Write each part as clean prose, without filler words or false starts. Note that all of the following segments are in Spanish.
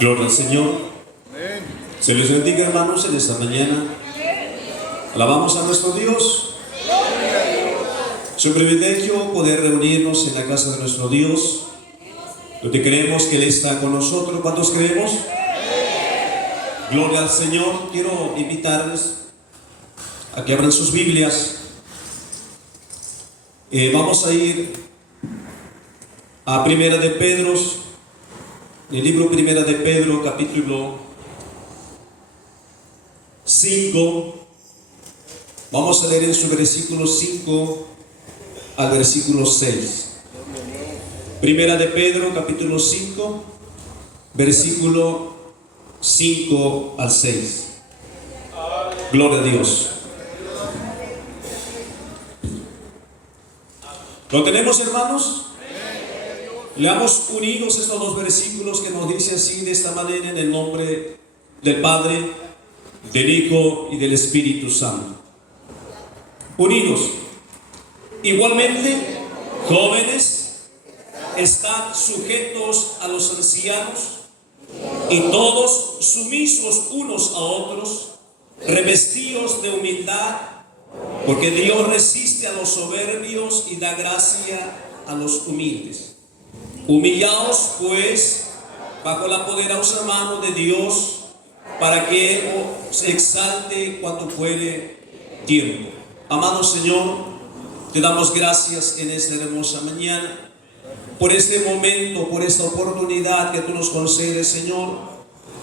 Gloria al Señor. Se les bendiga, hermanos, en esta mañana. Alabamos a nuestro Dios. Es un privilegio poder reunirnos en la casa de nuestro Dios, donde creemos que Él está con nosotros. ¿Cuántos creemos? Gloria al Señor. Quiero invitarles a que abran sus Biblias. Vamos a ir a Primera de Pedro, el libro Primera de Pedro, capítulo 5. Vamos a leer en su versículo 5 al versículo 6. Primera de Pedro, capítulo 5, versículo 5 al 6. Gloria a Dios. ¿Lo tenemos, hermanos? Leamos unidos estos dos versículos que nos dice así, de esta manera, en el nombre del Padre, del Hijo y del Espíritu Santo. Unidos. Igualmente, jóvenes, están sujetos a los ancianos y todos sumisos unos a otros, revestidos de humildad, porque Dios resiste a los soberbios y da gracia a los humildes. Humillaos pues bajo la poderosa mano de Dios, para que Él os exalte cuando fuere tiempo. Amado Señor, te damos gracias en esta hermosa mañana, por este momento, por esta oportunidad que tú nos concedes, Señor,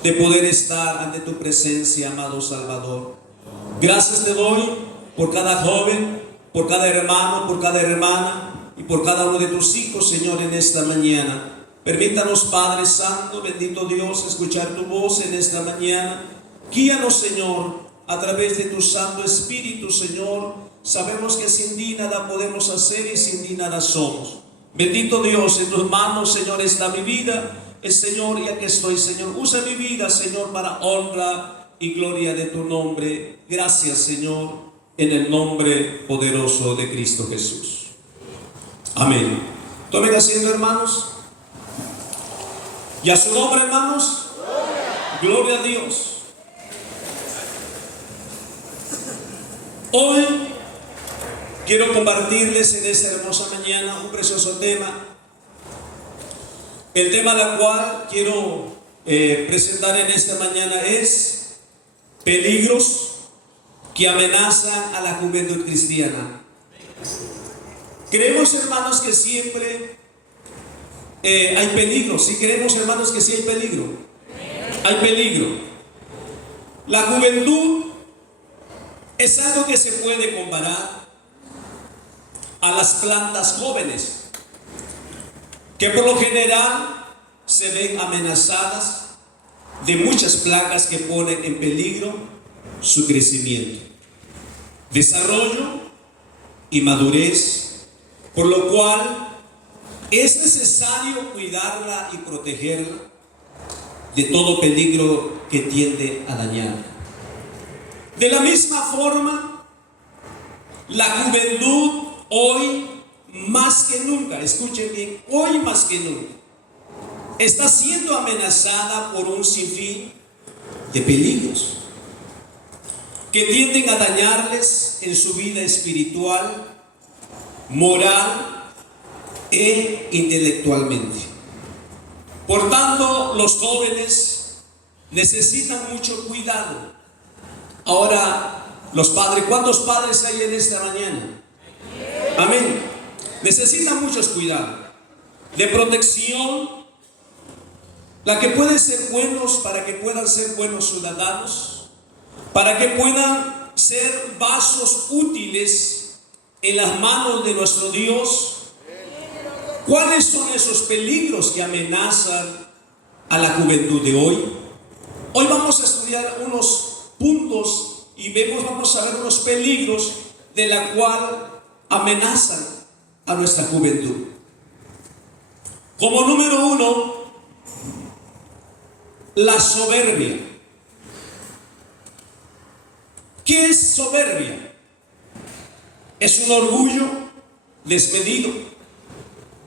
de poder estar ante tu presencia, amado Salvador. Gracias te doy por cada joven, por cada hermano, por cada hermana y por cada uno de tus hijos, Señor, en esta mañana. Permítanos, Padre Santo, bendito Dios, escuchar tu voz en esta mañana. Guíanos, Señor, a través de tu Santo Espíritu, Señor. Sabemos que sin ti nada podemos hacer y sin ti nada somos. Bendito Dios, en tus manos, Señor, está mi vida. Señor, y aquí estoy, Señor. Usa mi vida, Señor, para honra y gloria de tu nombre. Gracias, Señor, en el nombre poderoso de Cristo Jesús. Amén. Tomen asiento, hermanos. Y a su nombre, hermanos. Gloria a Dios. Hoy quiero compartirles en esta hermosa mañana un precioso tema. El tema al cual quiero presentar en esta mañana es peligros que amenazan a la juventud cristiana. Creemos, hermanos, que siempre hay peligro. Si creemos, hermanos, que sí hay peligro. Hay peligro. La juventud es algo que se puede comparar a las plantas jóvenes, que por lo general se ven amenazadas de muchas plagas que ponen en peligro su crecimiento, desarrollo y madurez, por lo cual es necesario cuidarla y protegerla de todo peligro que tiende a dañar. De la misma forma, la juventud hoy más que nunca, escuchen bien, hoy más que nunca, está siendo amenazada por un sinfín de peligros que tienden a dañarles en su vida espiritual, moral e intelectualmente. Por tanto, los jóvenes necesitan mucho cuidado. Ahora, los padres, ¿cuántos padres hay en esta mañana? Amén. Necesitan muchos cuidados de protección, la que pueden ser buenos para que puedan ser buenos ciudadanos, para que puedan ser vasos útiles en las manos de nuestro Dios. ¿Cuáles son esos peligros que amenazan a la juventud de hoy? Hoy vamos a estudiar unos puntos y vamos a ver unos peligros de la cual amenazan a nuestra juventud. Como número uno, la soberbia. ¿Qué es soberbia? Es un orgullo desmedido,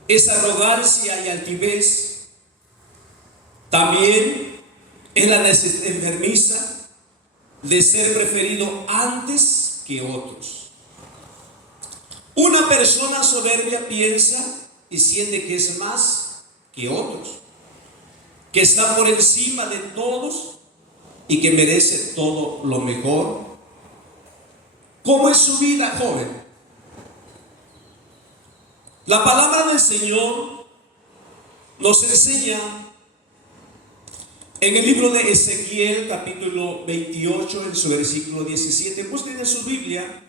es arrogancia y altivez, También es la enfermiza de ser preferido antes que otros. Una persona soberbia piensa y siente que es más que otros, que está por encima de todos y que merece todo lo mejor. ¿Cómo es su vida, joven? La palabra del Señor nos enseña en el libro de Ezequiel, capítulo 28, en su versículo 17. Busquen en su Biblia,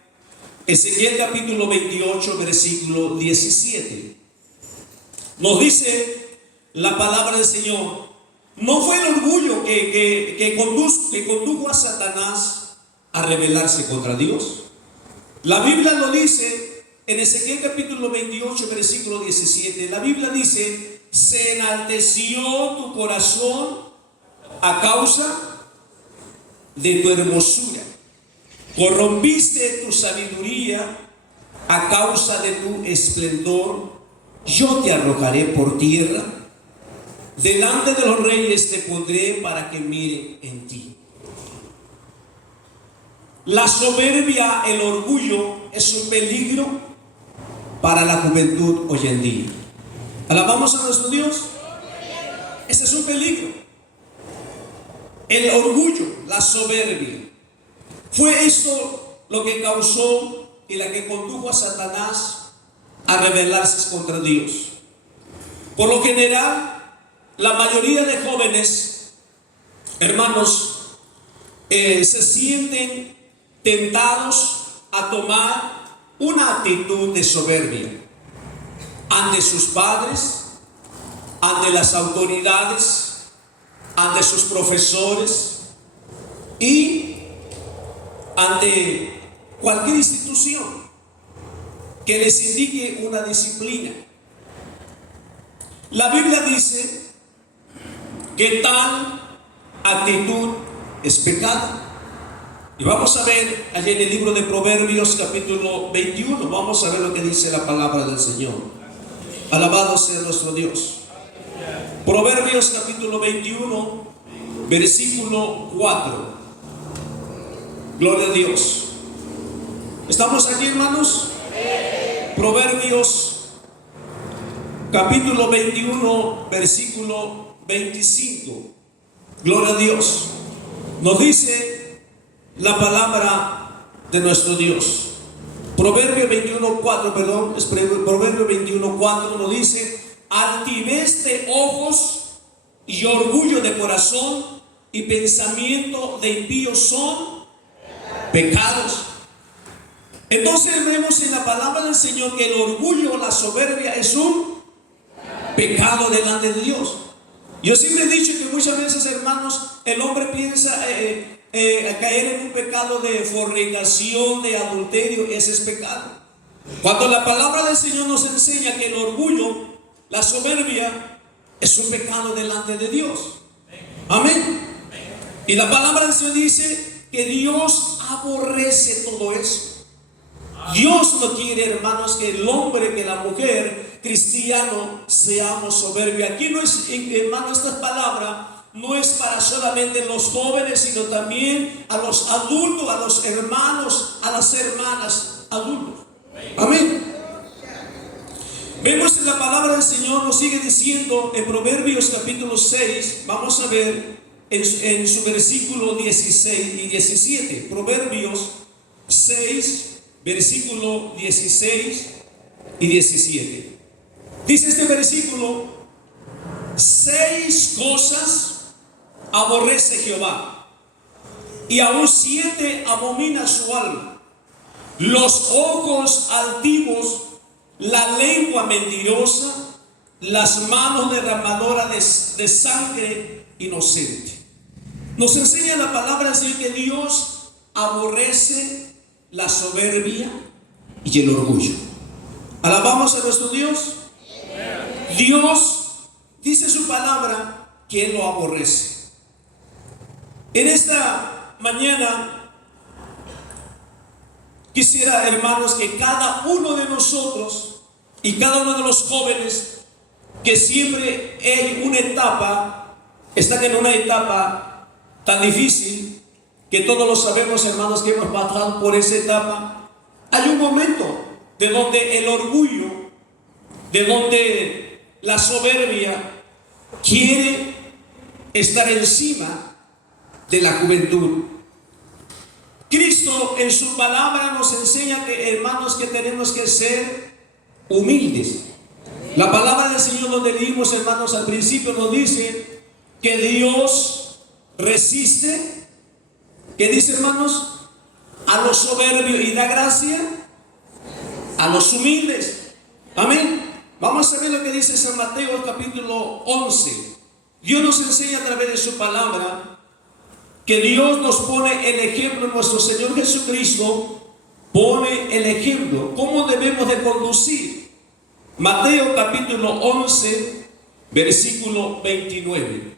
Ezequiel capítulo 28, versículo 17. Nos dice la palabra del Señor: no fue el orgullo que condujo a Satanás a rebelarse contra Dios. La Biblia lo dice en Ezequiel capítulo 28, versículo 17. La Biblia dice: se enalteció tu corazón a causa de tu hermosura, corrompiste tu sabiduría a causa de tu esplendor. Yo te arrojaré por tierra, delante de los reyes te pondré para que miren en ti. La soberbia, el orgullo, es un peligro para la juventud hoy en día. ¿Alabamos a nuestro Dios? Ese es un peligro. El orgullo, la soberbia, fue esto lo que causó y la que condujo a Satanás a rebelarse contra Dios. Por lo general, la mayoría de jóvenes, hermanos, se sienten tentados a tomar una actitud de soberbia ante sus padres, ante las autoridades, ante sus profesores y ante cualquier institución que les indique una disciplina. La Biblia dice que tal actitud es pecado. Y vamos a ver allí en el libro de Proverbios capítulo 21, vamos a ver lo que dice la palabra del Señor. Alabado sea nuestro Dios. Proverbios capítulo 21, versículo 4. Gloria a Dios. ¿Estamos aquí, hermanos? Proverbios capítulo 21, versículo 25. Gloria a Dios. Nos dice la palabra de nuestro Dios. Proverbio 21:4, perdón, es Proverbio 21:4 nos dice: altivez de ojos y orgullo de corazón y pensamiento de impíos son pecados. Entonces vemos en la palabra del Señor que el orgullo, la soberbia es un pecado delante de Dios. Yo siempre he dicho que muchas veces, hermanos, el hombre piensa caer en un pecado de fornicación, de adulterio. Ese es pecado. Cuando la palabra del Señor nos enseña que el orgullo, la soberbia, es un pecado delante de Dios. Amén. Y la palabra del Señor dice que Dios aborrece todo eso. Dios no quiere, hermanos, que el hombre, que la mujer cristiano seamos soberbios. Aquí no es, hermano, esta palabra no es para solamente los jóvenes, sino también a los adultos, a los hermanos, a las hermanas adultos. Amén. Vemos en la palabra del Señor, nos sigue diciendo en Proverbios capítulo 6, vamos a ver en su versículo 16 y 17. Proverbios 6, versículo 16 y 17. Dice este versículo: 6 cosas aborrece Jehová, y aún 7 abomina su alma: los ojos altivos, la lengua mentirosa, las manos derramadoras de sangre inocente. Nos enseña la palabra del Señor que Dios aborrece la soberbia y el orgullo. Alabamos a nuestro Dios. Dios dice su palabra que Él lo aborrece. En esta mañana quisiera, hermanos, que cada uno de nosotros y cada uno de los jóvenes que siempre en una etapa están en una etapa tan difícil, que todos lo sabemos, hermanos, que hemos pasado por esa etapa. Hay un momento de donde el orgullo, de donde la soberbia quiere estar encima de la juventud. Cristo en su palabra nos enseña que, hermanos, que tenemos que ser humildes. La palabra del Señor, donde leímos, hermanos, al principio nos dice que Dios resiste, ¿qué dice, hermanos? A los soberbios y da gracia a los humildes. Amén. Vamos a ver lo que dice San Mateo capítulo 11. Dios nos enseña a través de su palabra que Dios nos pone el ejemplo. Nuestro Señor Jesucristo pone el ejemplo, cómo debemos de conducir. Mateo capítulo 11, versículo 29.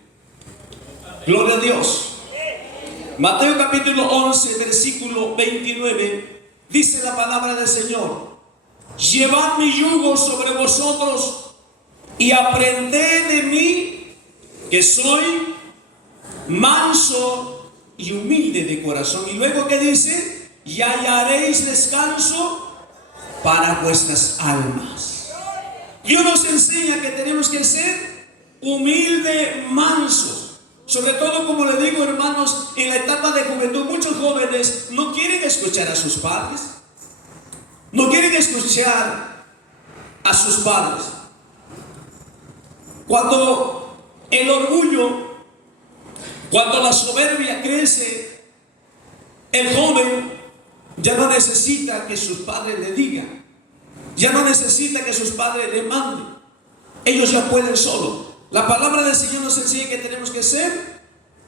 Gloria a Dios. Mateo capítulo 11, versículo 29, dice la palabra del Señor: llevad mi yugo sobre vosotros y aprended de mí, que soy manso y humilde de corazón. Y luego, ¿qué dice? Y hallaréis descanso para vuestras almas. Dios nos enseña que tenemos que ser humildes, mansos. Sobre todo, como le digo, hermanos, en la etapa de juventud, muchos jóvenes no quieren escuchar a sus padres. No quieren escuchar a sus padres. Cuando el orgullo, cuando la soberbia crece, el joven ya no necesita que sus padres le digan. Ya no necesita que sus padres le manden. Ellos ya pueden solo. La palabra del Señor nos enseña que tenemos que ser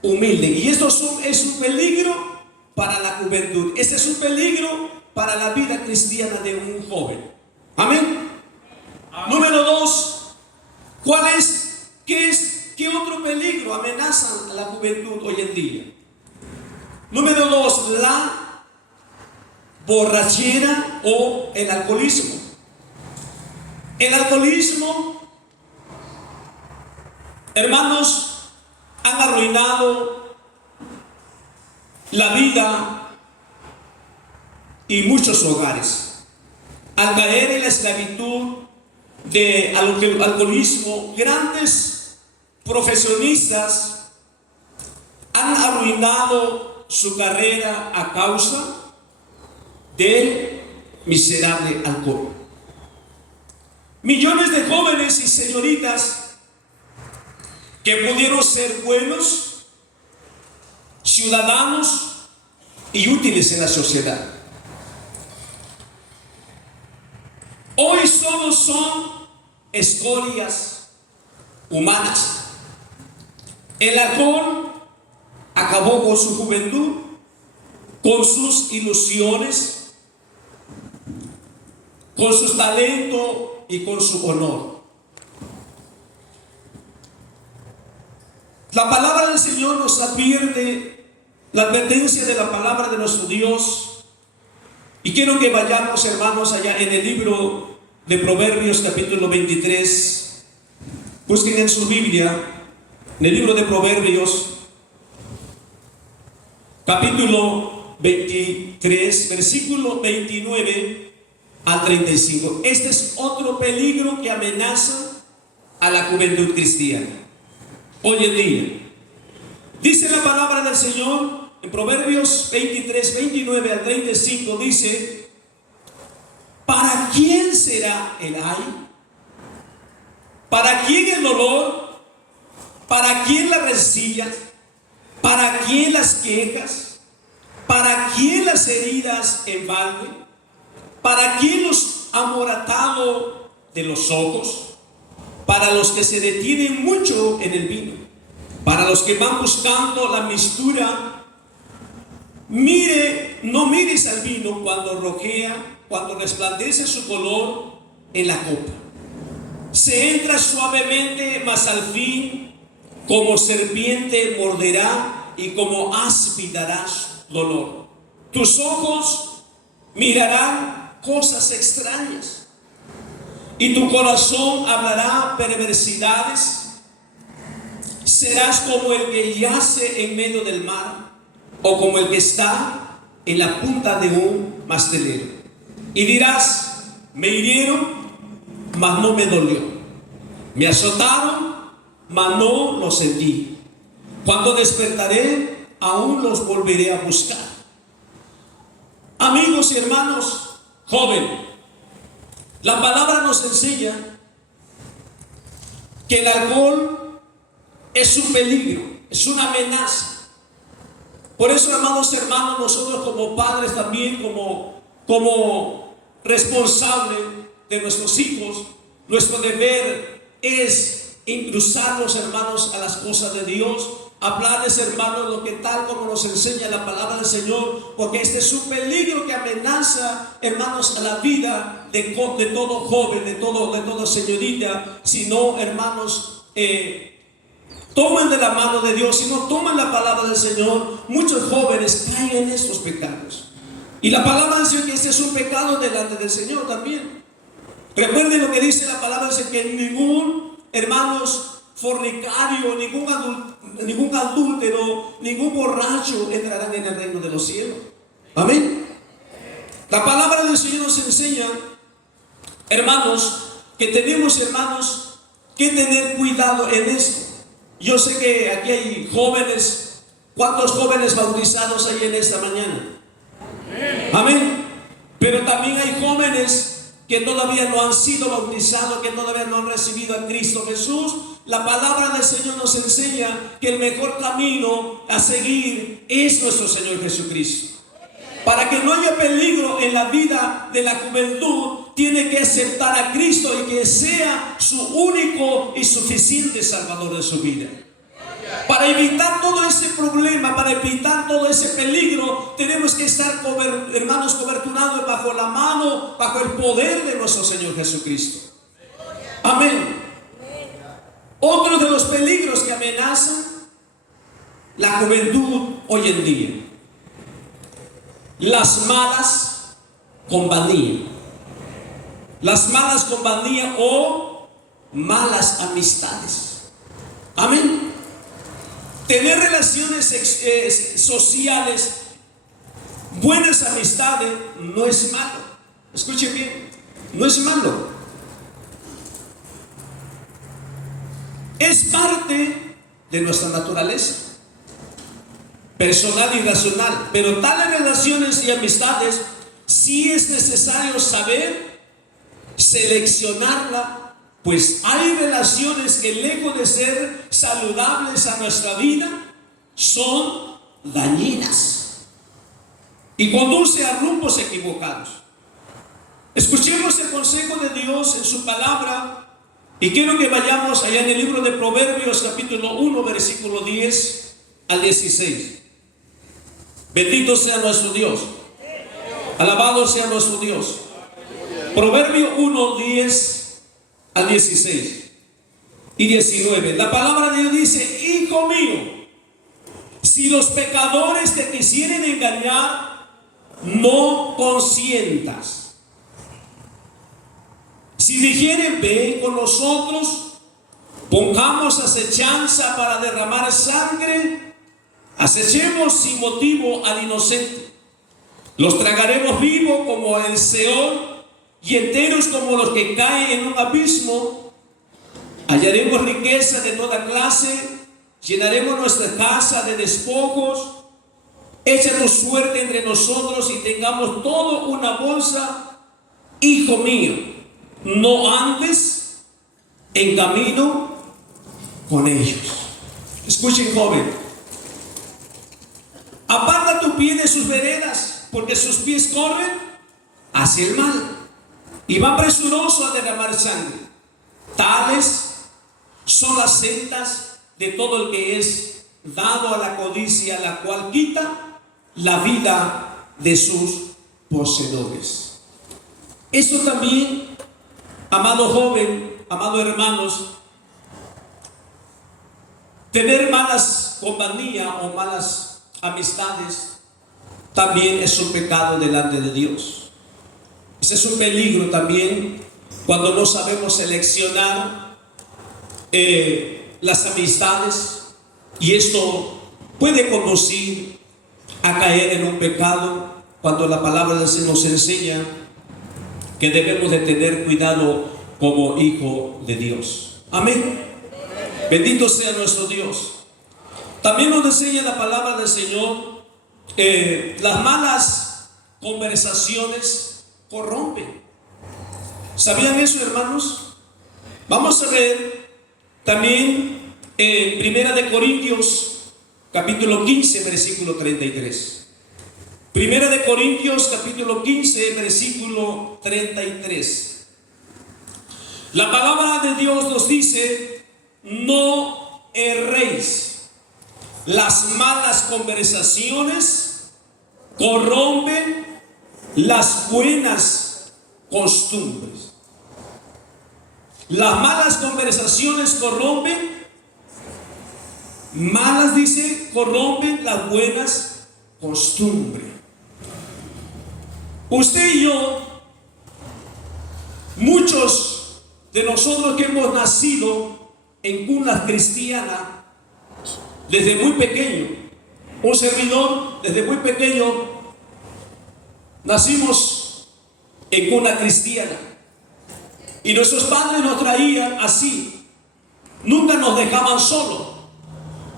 humildes. Y esto es un peligro para la juventud. Este es un peligro para la vida cristiana de un joven. Amén. Número 2. ¿Qué otro peligro amenaza a la juventud hoy en día? Número 2. La borrachera o el alcoholismo. El alcoholismo, hermanos, han arruinado la vida y muchos hogares. Al caer en la esclavitud del alcoholismo, grandes profesionistas han arruinado su carrera a causa del miserable alcohol. Millones de jóvenes y señoritas que pudieron ser buenos ciudadanos y útiles en la sociedad, hoy solo son escorias humanas. El alcohol acabó con su juventud, con sus ilusiones, con su talento y con su honor. La palabra del Señor nos advierte, la advertencia de la palabra de nuestro Dios. Y quiero que vayamos, hermanos, allá en el libro de Proverbios capítulo 23. Busquen en su Biblia, en el libro de Proverbios capítulo 23, versículo 29 al 35. Este es otro peligro que amenaza a la juventud cristiana hoy en día. Dice la palabra del Señor en Proverbios 23, 29 al 35, dice: ¿para quién será el ay? ¿Para quién el dolor? ¿Para quién las rencillas? ¿Para quién las quejas? ¿Para quién las heridas en balde? ¿Para quién los amoratado de los ojos? Para los que se detienen mucho en el vino, para los que van buscando la mistura. No mires al vino cuando rojea, cuando resplandece su color en la copa. Se entra suavemente, mas al fin, como serpiente morderá y como áspid darás dolor. Tus ojos mirarán cosas extrañas y tu corazón hablará perversidades. serás como el que yace en medio del mar, o como el que está en la punta de un mastelero. Y dirás: me hirieron, mas no me dolió. Me azotaron, mas no lo sentí. Cuando despertaré, aún los volveré a buscar. Amigos y hermanos, joven, la palabra nos enseña que el alcohol es un peligro, es una amenaza. Por eso, amados hermanos, nosotros como padres también, como responsables de nuestros hijos, nuestro deber es impulsarlos, hermanos, a las cosas de Dios, hablarles, hermanos, lo que tal como nos enseña la palabra del Señor, porque este es un peligro que amenaza, hermanos, a la vida de todo joven, de toda señorita. Si no, hermanos, tomen de la mano de Dios, si no toman la palabra del Señor, muchos jóvenes caen en estos pecados. Y la palabra dice que este es un pecado delante del Señor también. Recuerden lo que dice la palabra, dice que ningún, hermanos, fornicario, ningún adúltero, ningún borracho entrarán en el reino de los cielos. Amén. La palabra del Señor nos enseña, hermanos, que tenemos, hermanos, que tener cuidado en esto. Yo sé que aquí hay jóvenes. ¿Cuántos jóvenes bautizados hay en esta mañana? Amén. Pero también hay jóvenes que todavía no han sido bautizados, que todavía no han recibido a Cristo Jesús. La palabra del Señor nos enseña que el mejor camino a seguir es nuestro Señor Jesucristo. Para que no haya peligro en la vida de la juventud, tiene que aceptar a Cristo y que sea su único y suficiente Salvador de su vida. Para evitar todo ese problema, para evitar todo ese peligro, tenemos que estar, hermanos, coberturados bajo la mano, bajo el poder de nuestro Señor Jesucristo. Amén. Otro de los peligros que amenazan la juventud hoy en día: las malas compañías. Las malas compañías o malas amistades. Amén. Tener relaciones sociales, buenas amistades, no es malo. Escuchen bien, no es malo. Es parte de nuestra naturaleza personal y racional. Pero tales relaciones y amistades, sí es necesario saber seleccionarla. Pues hay relaciones que, lejos de ser saludables a nuestra vida, son dañinas y conduce a rumbos equivocados. Escuchemos el consejo de Dios en su palabra, y quiero que vayamos allá en el libro de Proverbios, capítulo 1, versículo 10 al 16. Bendito sea nuestro Dios, alabado sea nuestro Dios. Proverbio 1, 10 al 16 y 19. La palabra de Dios dice: hijo mío, si los pecadores te quisieren engañar, no consientas. Si dijeren: ven con nosotros, pongamos acechanza para derramar sangre, acechemos sin motivo al inocente. Los tragaremos vivos como el Seol, y enteros como los que caen en un abismo. Hallaremos riqueza de toda clase, llenaremos nuestra casa de despojos. Echa tu suerte entre nosotros y tengamos todo una bolsa. Hijo mío, no andes en camino con ellos. Escuchen, joven, aparta tu pie de sus veredas, porque sus pies corren hacia el mal y va presuroso a derramar sangre. Tales son las sendas de todo el que es dado a la codicia, la cual quita la vida de sus poseedores. Esto también, amado joven, amado hermanos, tener malas compañías o malas amistades también es un pecado delante de Dios. Ese es un peligro también cuando no sabemos seleccionar las amistades, Y esto puede conducir a caer en un pecado cuando la palabra de Dios nos enseña que debemos de tener cuidado como hijo de Dios. Amén. Bendito sea nuestro Dios. También nos enseña la palabra del Señor, las malas conversaciones corrompen. ¿Sabían eso, hermanos? Vamos a ver también en Primera de Corintios, capítulo 15, versículo 33. Primera de Corintios, capítulo 15, versículo 33. La palabra de Dios nos dice: no erréis. Las malas conversaciones corrompen las buenas costumbres. Las malas conversaciones corrompen, malas dice, corrompen las buenas costumbres. Usted y yo, muchos de nosotros que hemos nacido en cunas cristianas, desde muy pequeño, un servidor desde muy pequeño, nacimos en cuna cristiana. Y nuestros padres nos traían así. Nunca nos dejaban solos.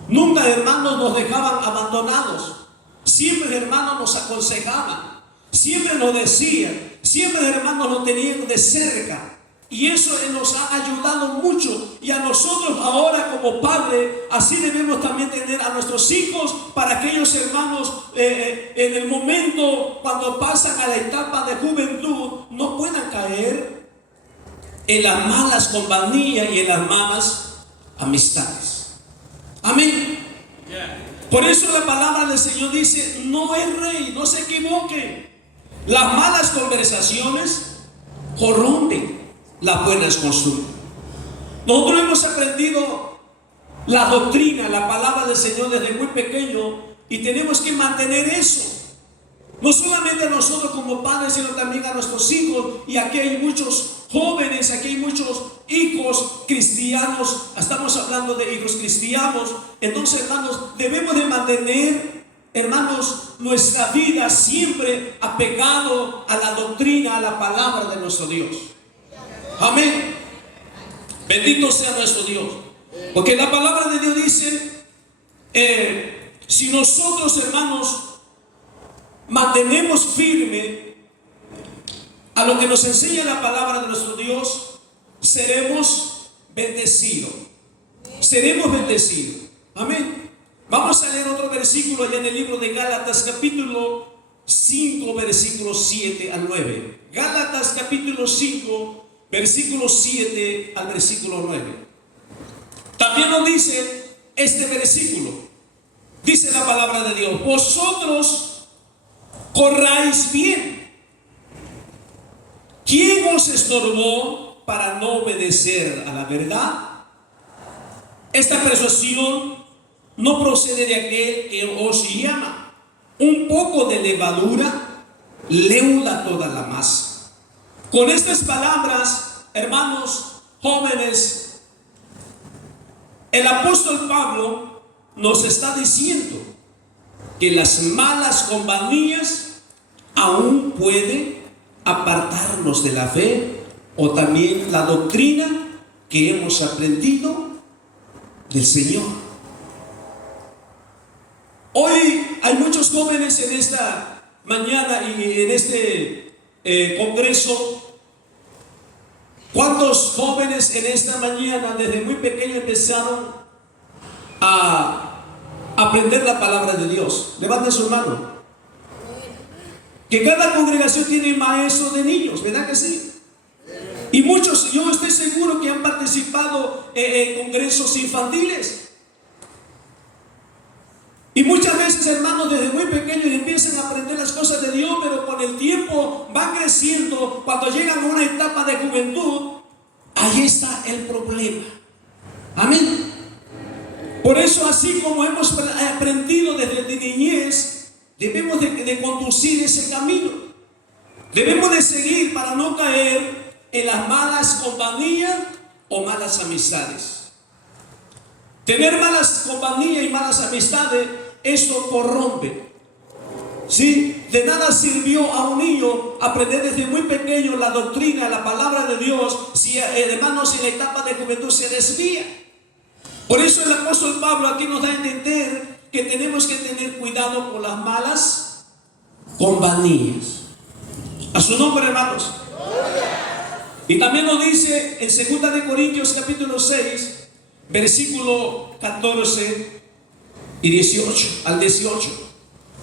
Nunca, hermanos, nos dejaban abandonados. Siempre, hermanos, nos aconsejaban. Siempre nos decían. Siempre, hermanos, nos tenían de cerca. Y eso nos ha ayudado mucho. Y a nosotros ahora como padres, así debemos también tener a nuestros hijos, para que ellos, hermanos, en el momento cuando pasan a la etapa de juventud, no puedan caer en las malas compañías y en las malas amistades. Amén. Por eso la palabra del Señor dice: no erréis, no se equivoquen. Las malas conversaciones corrompen las buenas costumbres. Nosotros hemos aprendido la doctrina, la palabra del Señor desde muy pequeño, y tenemos que mantener eso. No solamente a nosotros como padres, sino también a nuestros hijos. Y aquí hay muchos jóvenes, aquí hay muchos hijos cristianos. Estamos hablando de hijos cristianos. Entonces, hermanos, debemos de mantener, hermanos, nuestra vida siempre apegado a la doctrina, a la palabra de nuestro Dios. Amén. Bendito sea nuestro Dios. Porque la palabra de Dios dice, si nosotros, hermanos, mantenemos firme a lo que nos enseña la palabra de nuestro Dios, seremos bendecidos. Seremos bendecidos. Amén. Vamos a leer otro versículo allá en el libro de Gálatas, capítulo 5, versículos 7 al 9. Gálatas, capítulo 5, versículo 7 al versículo 9. También nos dice este versículo. Dice la palabra de Dios: vosotros corráis bien. ¿Quién os estorbó para no obedecer a la verdad? Esta persuasión no procede de aquel que os llama. Un poco de levadura leuda toda la masa. Con estas palabras, hermanos jóvenes, el apóstol Pablo nos está diciendo que las malas compañías aún pueden apartarnos de la fe, o también la doctrina que hemos aprendido del Señor. Hoy hay muchos jóvenes en esta mañana y en este congreso. ¿Cuántos jóvenes en esta mañana desde muy pequeños empezaron a aprender la palabra de Dios? Levanten su mano. Que cada congregación tiene maestros de niños, ¿verdad que sí? Y muchos, yo estoy seguro que han participado en congresos infantiles. Y muchas veces, hermanos, desde muy pequeños empiezan a aprender las cosas de Dios, pero con el tiempo van creciendo. Cuando llegan a una etapa de juventud, ahí está el problema. Amén. Por eso, así como hemos aprendido desde niñez, debemos de conducir ese camino. Debemos de seguir para no caer en las malas compañías o malas amistades. Tener malas compañías y malas amistades, esto corrompe. ¿Sí? De nada sirvió a un niño aprender desde muy pequeño la doctrina, la palabra de Dios, si hermanos en la etapa de juventud se desvía. Por eso el apóstol Pablo aquí nos da a entender que tenemos que tener cuidado con las malas compañías. A su nombre, hermanos. Y también nos dice en 2 de Corintios capítulo 6, versículo 14 y 18 al 18.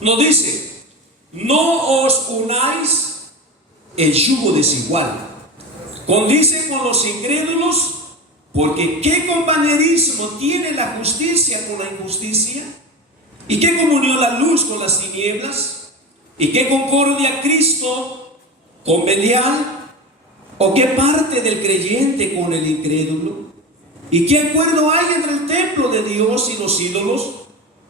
Nos dice: no os unáis el yugo desigual, condice con los incrédulos, porque ¿qué compañerismo tiene la justicia con la injusticia? ¿Y qué comunión la luz con las tinieblas? ¿Y qué concordia Cristo con Belial? ¿O qué parte del creyente con el incrédulo? ¿Y qué acuerdo hay entre el templo de Dios y los ídolos?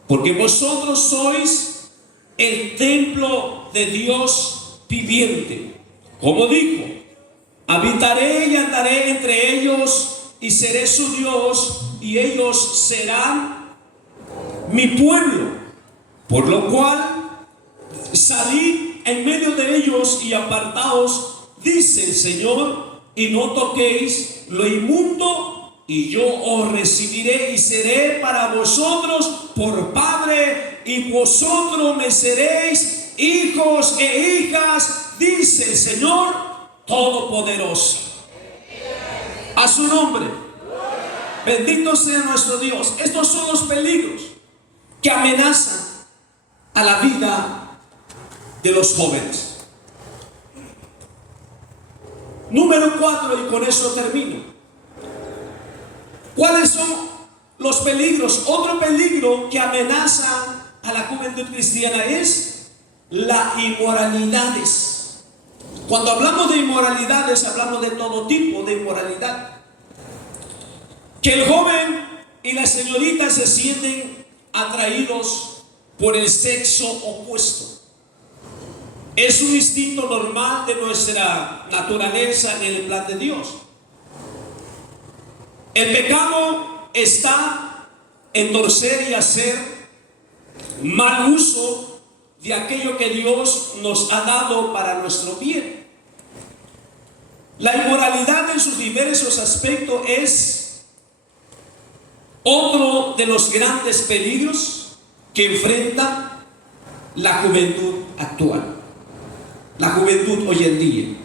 Porque vosotros sois el templo de Dios viviente. Como dijo: habitaré y andaré entre ellos, y seré su Dios, y ellos serán mi pueblo. Por lo cual, salid en medio de ellos y apartaos, dice el Señor, y no toquéis lo inmundo, y yo os recibiré y seré para vosotros por Padre, y vosotros me seréis hijos e hijas, dice el Señor Todopoderoso. A su nombre. Bendito sea nuestro Dios. Estos son los peligros que amenazan a la vida de los jóvenes. Número 4, y con eso termino. ¿Cuáles son los peligros? Otro peligro que amenaza a la juventud cristiana es la inmoralidades. Cuando hablamos de inmoralidades, hablamos de todo tipo de inmoralidad. Que el joven y la señorita se sienten atraídos por el sexo opuesto. Es un instinto normal de nuestra naturaleza en el plan de Dios. El pecado está en torcer y hacer mal uso de aquello que Dios nos ha dado para nuestro bien. La inmoralidad en sus diversos aspectos es otro de los grandes peligros que enfrenta la juventud actual, la juventud hoy en día,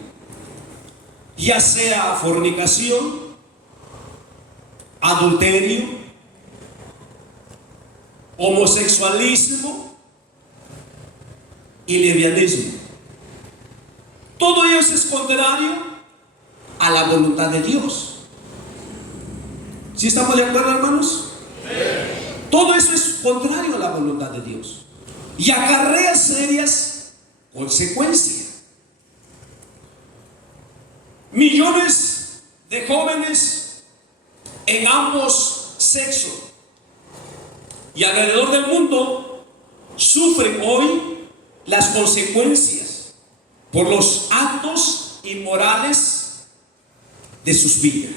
ya sea fornicación, adulterio, homosexualismo y lesbianismo. Todo eso es contrario a la voluntad de Dios. ¿Sí estamos de acuerdo, hermanos? Todo eso es contrario a la voluntad de Dios y acarrea serias consecuencias. Millones de jóvenes en ambos sexos y alrededor del mundo sufren hoy las consecuencias por los actos inmorales de sus vidas.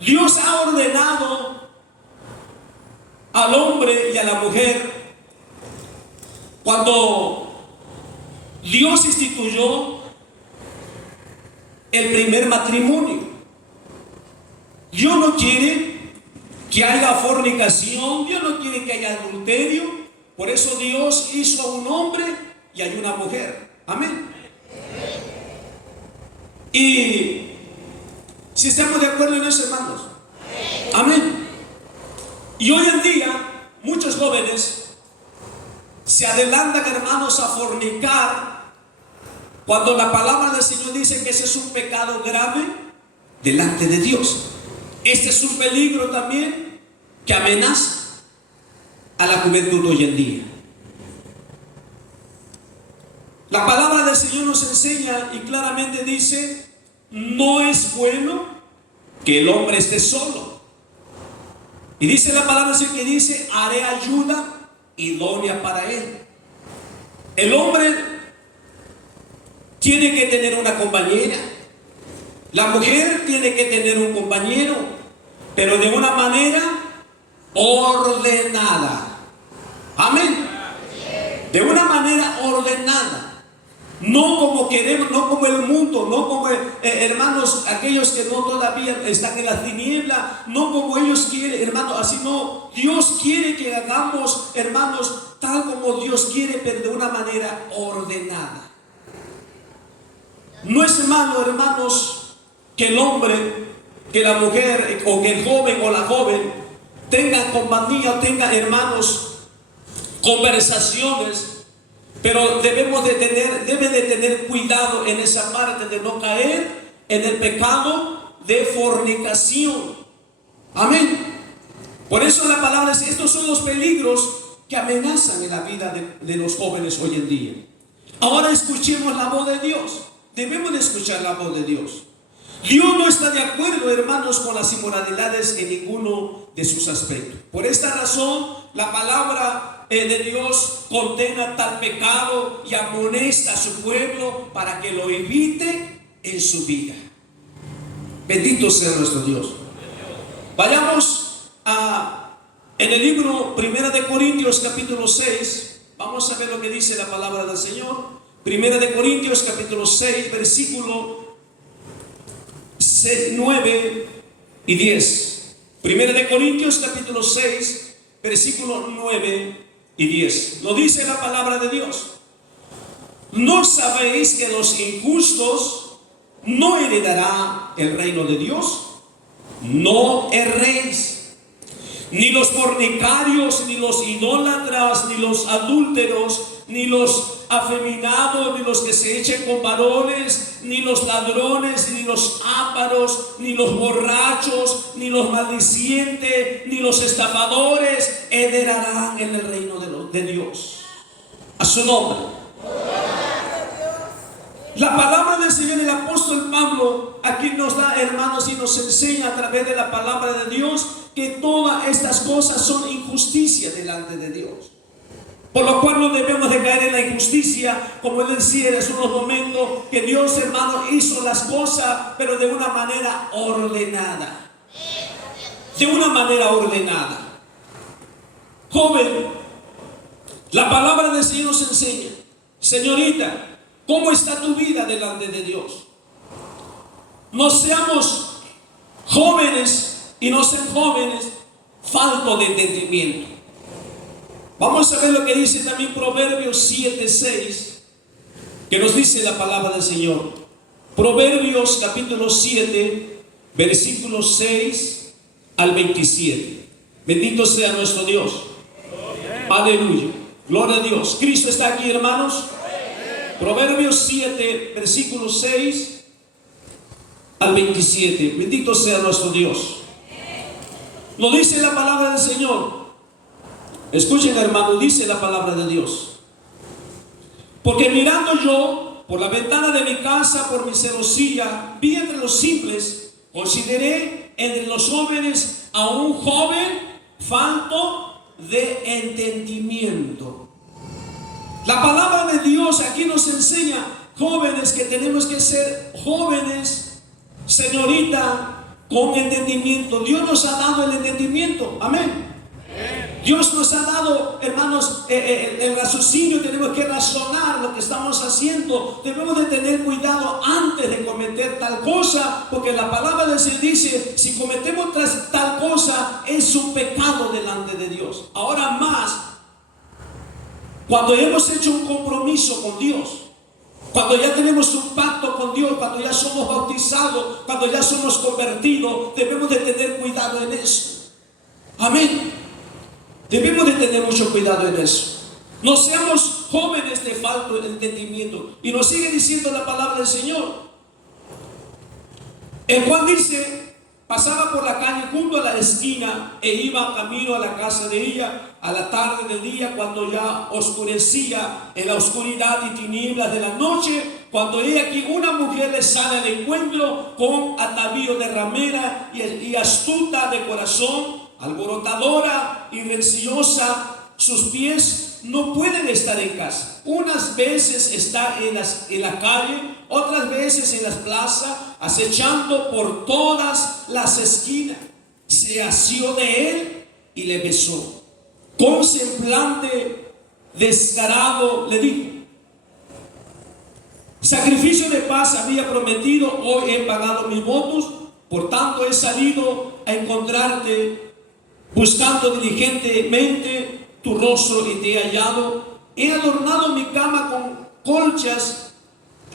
Dios ha ordenado al hombre y a la mujer, cuando Dios instituyó el primer matrimonio. Dios no quiere que haya fornicación, Dios no quiere que haya adulterio. Por eso Dios hizo a un hombre y a una mujer. Amén. Y si estamos de acuerdo en eso, hermanos. Amén. Y hoy en día muchos jóvenes se adelantan, hermanos, a fornicar, cuando la palabra del Señor dice que ese es un pecado grave delante de Dios. Este es un peligro también que amenaza a la juventud hoy en día. La palabra del Señor nos enseña y claramente dice: no es bueno que el hombre esté solo. Y dice la palabra del Señor que dice: haré ayuda idónea para él. El hombre tiene que tener una compañera, la mujer tiene que tener un compañero, pero de una manera ordenada. Amén. De una manera ordenada. No como queremos, no como el mundo, no como hermanos, aquellos que no todavía están en la tiniebla, no como ellos quieren, hermanos, así no. Dios quiere que hagamos, hermanos, tal como Dios quiere, pero de una manera ordenada. No es malo, hermanos, que el hombre, que la mujer, o que el joven o la joven tengan compañía, tengan, hermanos, conversaciones. Pero debe de tener cuidado en esa parte de no caer en el pecado de fornicación. Amén. Por eso la palabra dice, estos son los peligros que amenazan en la vida de los jóvenes hoy en día. Ahora escuchemos la voz de Dios. Debemos de escuchar la voz de Dios. Dios no está de acuerdo, hermanos, con las inmoralidades en ninguno de sus aspectos. Por esta razón, la palabra de Dios condena tal pecado y amonesta a su pueblo para que lo evite en su vida. Bendito sea nuestro Dios. Vayamos en el libro 1 de Corintios capítulo 6. Vamos a ver lo que dice la palabra del Señor. 1 de Corintios capítulo 6, versículo 9 y 10. 1 de Corintios capítulo 6, versículo 9 y 10. Lo dice la palabra de Dios. ¿No sabéis que los injustos no heredarán el reino de Dios? No erréis. Ni los fornicarios, ni los idólatras, ni los adúlteros, ni los afeminados, ni los que se echen con varones, ni los ladrones, ni los ávaros, ni los borrachos, ni los maldicientes, ni los estafadores heredarán en el reino de Dios. A su nombre. La palabra del Señor, el apóstol Pablo aquí nos da, hermanos, y nos enseña a través de la palabra de Dios que todas estas cosas son injusticia delante de Dios. Por lo cual no debemos de caer en la injusticia, como él decía en unos momentos, que Dios, hermano, hizo las cosas, pero de una manera ordenada. De una manera ordenada. Joven, la palabra del Señor nos enseña, señorita, ¿cómo está tu vida delante de Dios? No seamos jóvenes y no sean jóvenes faltos de entendimiento. Vamos a ver lo que dice también Proverbios 7:6, que nos dice la palabra del Señor. Proverbios capítulo 7, versículos 6 al 27. Bendito sea nuestro Dios. Aleluya. Gloria a Dios. Cristo está aquí, hermanos. Proverbios 7, versículos 6 al 27. Bendito sea nuestro Dios. Lo dice la palabra del Señor. Escuchen, hermano, dice la palabra de Dios. Porque mirando yo por la ventana de mi casa, por mi celosía, vi entre los simples, consideré entre los jóvenes a un joven falto de entendimiento. La palabra de Dios aquí nos enseña, jóvenes, que tenemos que ser jóvenes, señorita, con entendimiento. Dios nos ha dado el entendimiento. Amén. Dios nos ha dado, hermanos, el raciocinio. Tenemos que razonar lo que estamos haciendo. Debemos de tener cuidado antes de cometer tal cosa, porque la palabra del Señor dice, si cometemos tal cosa, es un pecado delante de Dios. Ahora más, cuando hemos hecho un compromiso con Dios, cuando ya tenemos un pacto con Dios, cuando ya somos bautizados, cuando ya somos convertidos, debemos de tener cuidado en eso. Amén. Debemos de tener mucho cuidado en eso. No seamos jóvenes de falto de entendimiento. Y nos sigue diciendo la palabra del Señor. El Juan dice, pasaba por la calle junto a la esquina e iba camino a la casa de ella a la tarde del día, cuando ya oscurecía, en la oscuridad y tinieblas de la noche, cuando he aquí una mujer le sale al encuentro con atavío de ramera y astuta de corazón, alborotadora y rencillosa. Sus pies no pueden estar en casa. Unas veces está en la calle, otras veces en las plazas, acechando por todas las esquinas. Se asió de él y le besó. Con semblante descarado le dijo: sacrificio de paz había prometido, hoy he pagado mis votos, por tanto he salido a encontrarte, buscando diligentemente tu rostro y te he hallado. He adornado mi cama con colchas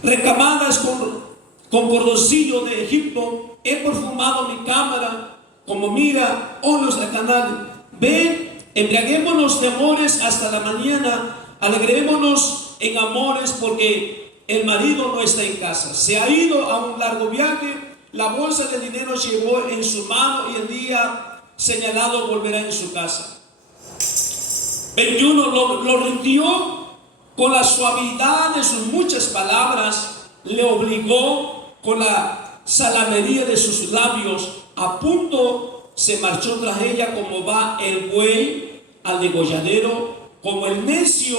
recamadas con cordoncillo de Egipto, he perfumado mi cámara como mira óleos de canal. Ven, embriaguémonos de amores hasta la mañana, alegrémonos en amores, porque el marido no está en casa, se ha ido a un largo viaje, la bolsa de dinero llevó en su mano y el día señalado volverá en su casa. 21. Lo rindió con la suavidad de sus muchas palabras, le obligó con la salamería de sus labios. A punto se marchó tras ella como va el buey al degolladero, como el necio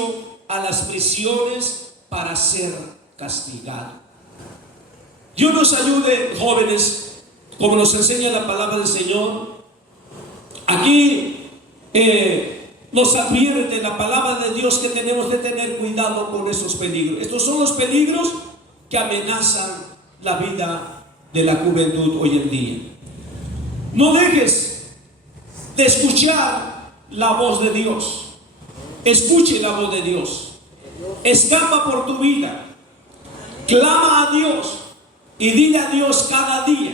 a las prisiones para ser castigado. Dios nos ayude, jóvenes, como nos enseña la palabra del Señor. Aquí nos advierte la palabra de Dios que tenemos de tener cuidado con esos peligros. Estos son los peligros que amenazan la vida de la juventud hoy en día. No dejes de escuchar la voz de Dios. Escuche la voz de Dios. Escapa por tu vida. Clama a Dios y dile a Dios cada día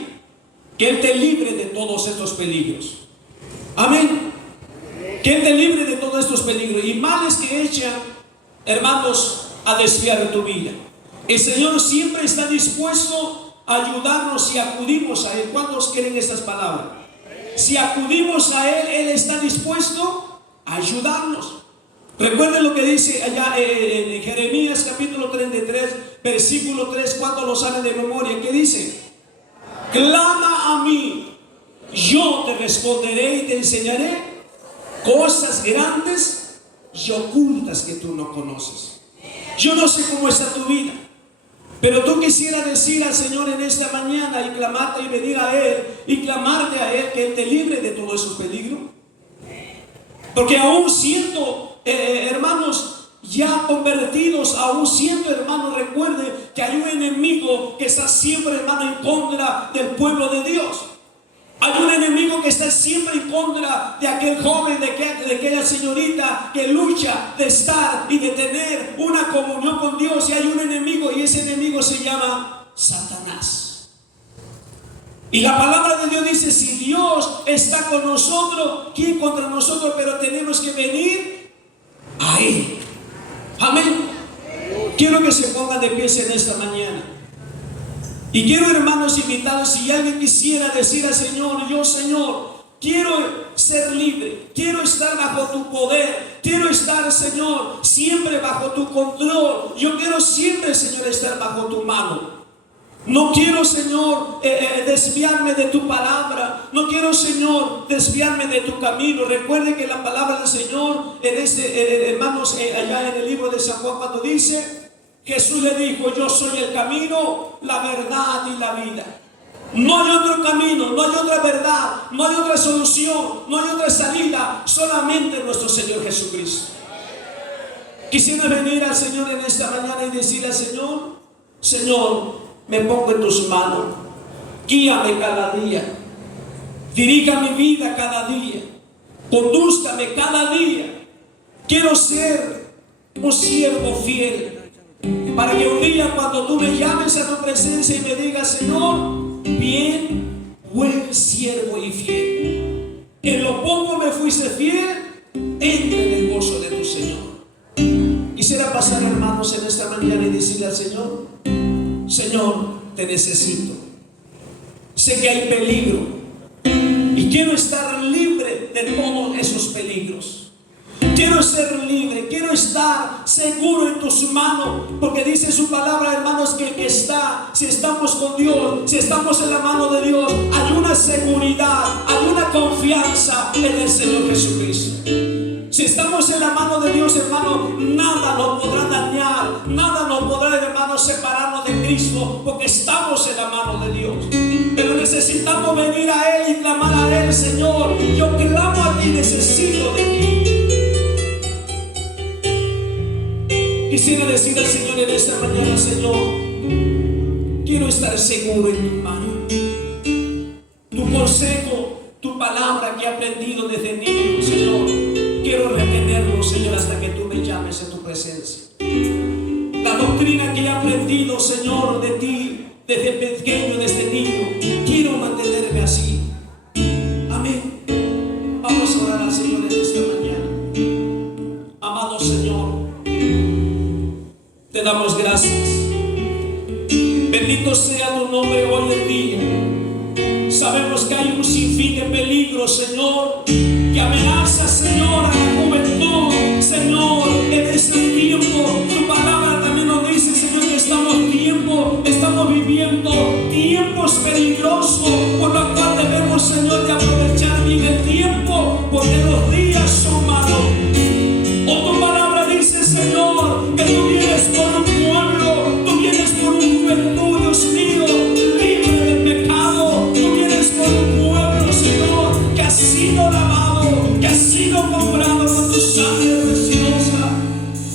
que Él te libre de todos estos peligros. Amén. Que Él te libre de todos estos peligros y males que echan, hermanos, a desviar tu vida. El Señor siempre está dispuesto a ayudarnos si acudimos a Él. ¿Cuántos quieren estas palabras? Si acudimos a Él, Él está dispuesto a ayudarnos. Recuerden lo que dice allá en Jeremías capítulo 33, versículo 3. ¿Cuántos lo saben de memoria? ¿Qué dice? Clama a mí, yo te responderé y te enseñaré cosas grandes y ocultas que tú no conoces. Yo no sé cómo está tu vida, pero tú quisieras decir al Señor en esta mañana y clamarte y venir a Él y clamarte a Él que Él te libre de todos esos peligros. Porque aún siento, hermanos, ya convertidos, aún siento, hermanos, recuerde que hay un enemigo que está siempre, hermano, en contra del pueblo de Dios. Hay un enemigo que está siempre en contra de aquel joven, de aquella señorita que lucha de estar y de tener una comunión con Dios. Y hay un enemigo, y ese enemigo se llama Satanás. Y la palabra de Dios dice: si Dios está con nosotros, ¿quién contra nosotros? Pero tenemos que venir a Él. Amén. Quiero que se pongan de pie en esta mañana. Y quiero, hermanos, invitarlos, si alguien quisiera decir al Señor: yo, Señor, quiero ser libre, quiero estar bajo tu poder, quiero estar, Señor, siempre bajo tu control. Yo quiero siempre, Señor, estar bajo tu mano. No quiero, Señor, desviarme de tu palabra. No quiero, Señor, desviarme de tu camino. Recuerde que la palabra del Señor, hermanos, allá en el libro de San Juan, cuando dice, Jesús le dijo: yo soy el camino, la verdad y la vida. No hay otro camino, no hay otra verdad, no hay otra solución, no hay otra salida, solamente nuestro Señor Jesucristo. Quisiera venir al Señor en esta mañana y decirle al Señor: Señor, me pongo en tus manos, guíame cada día, dirija mi vida cada día, condúzcame cada día. Quiero ser un siervo fiel, para que un día cuando tú me llames a tu presencia y me digas: Señor, bien, buen siervo y fiel, en lo poco me fuiste fiel, entra en el gozo de tu Señor. Quisiera pasar, hermanos, en esta mañana y decirle al Señor: Señor, te necesito. Sé que hay peligro y quiero estar libre de todos esos peligros. Quiero ser libre, quiero estar seguro en tus manos, porque dice su palabra, hermanos, que el que está, si estamos con Dios, si estamos en la mano de Dios, hay una seguridad, hay una confianza en el Señor Jesucristo. Si estamos en la mano de Dios, hermano, nada nos podrá dañar, nada nos podrá, hermano, separarnos de Cristo, porque estamos en la mano de Dios. Pero necesitamos venir a Él y clamar a Él: Señor, yo clamo a ti necesito de ti. Quisiera decir al Señor en esta mañana: Señor, quiero estar seguro en tu mano. Tu consejo, tu palabra que he aprendido desde niño, Señor, quiero retenerlo, Señor, hasta que tú me llames en tu presencia. La doctrina que he aprendido, Señor, de ti, desde pequeño, desde niño, quiero mantenerme así. Amén. Vamos a orar al Señor en esta mañana. Amado Señor, te damos gracias. Bendito sea tu nombre hoy en día. Sabemos que hay un sinfín de peligros, Señor, que amenaza, Señor, a la juventud, Señor, en este tiempo. Tu palabra también nos dice, Señor, que estamos viviendo tiempos peligrosos, por lo cual debemos, Señor, de aprovechar bien el tiempo, porque los días son malos. O tu palabra dice, Señor, que tú vienes por un pueblo, tú vienes por un juventud, Dios mío, libre del pecado. Tú vienes por un pueblo, Señor, que ha sido lavado, que ha sido comprado con tu sangre preciosa.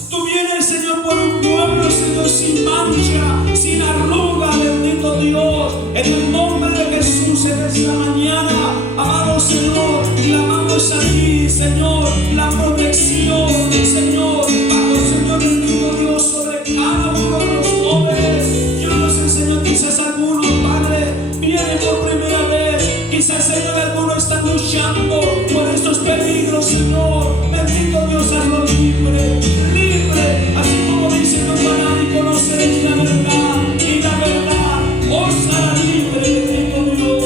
Tú vienes, Señor, por un pueblo, Señor, sin mancha, sin arruga, bendito Dios. En el nombre de Jesús en esta mañana, amado Señor, clamamos a ti, Señor, la protección, Señor, bajo, Señor, bendito Dios, sobre cada uno de los jóvenes. Yo no sé, Señor, quizás algunos, Padre, vienen por primera vez. Quizás, Señor, algunos están luchando por estos peligros, Señor. Bendito Dios, hazlo libre, libre, así como dice tu palabra, y conoceréis la verdad, y la verdad os hará libre, bendito Dios.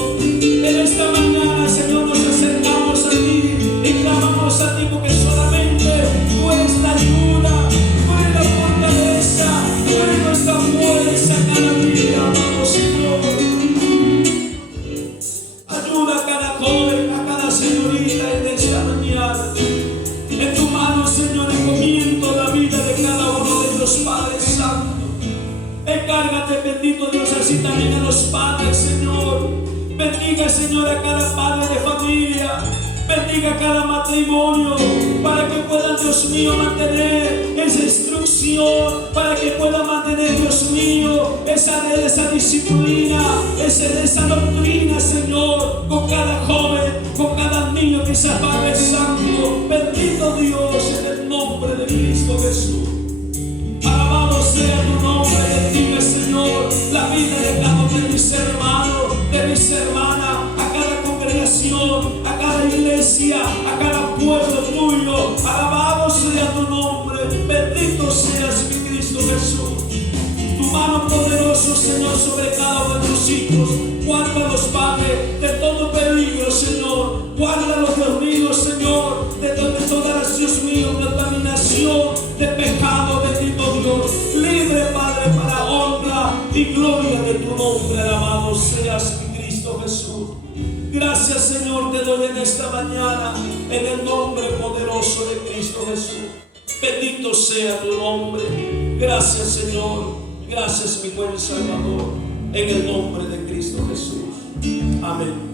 En esta mañana, Señor, nos acercamos a ti y clamamos a ti, porque solamente tú eres la ayuda, tú eres la fortaleza, tú eres nuestra fuerza cada día, amado Señor. Ayuda a cada joven, a cada señorita en esta mañana. En tu mano, Señor, encomiendo la vida de cada uno de los Padres Santos. Encárgate, bendito Dios, así también a los padres, Señor. Bendiga, Señor, a cada padre de familia. Bendiga a cada matrimonio, para que puedan, Dios mío, mantener esa instrucción, para que puedan mantener, Dios mío, esa disciplina, esa doctrina, Señor, con cada joven, con cada niño que sea Padre Santo. Bendito Dios, en el nombre de Cristo Jesús. Alabado sea tu nombre, bendiga, Señor, la vida de cada uno de mis hermanos, de mis hermanas, a cada congregación, a cada iglesia, a cada pueblo tuyo. Alabado sea tu nombre, bendito seas, mi Cristo Jesús. Tu mano poderosa, Señor, sobre cada uno de tus hijos. Guárdalos, Padre, de todo peligro, Señor. Guárdalos, Dios mío, Señor, de toda la, Dios mío, contaminación, de pecado, bendito Dios. Libre, Padre, para honra y gloria de tu nombre. Alabado seas, mi Cristo Jesús. Gracias, Señor, te doy en esta mañana, en el nombre poderoso de Cristo Jesús. Bendito sea tu nombre. Gracias, Señor. Gracias, mi buen Salvador. En el nombre de Cristo Jesús. Amén.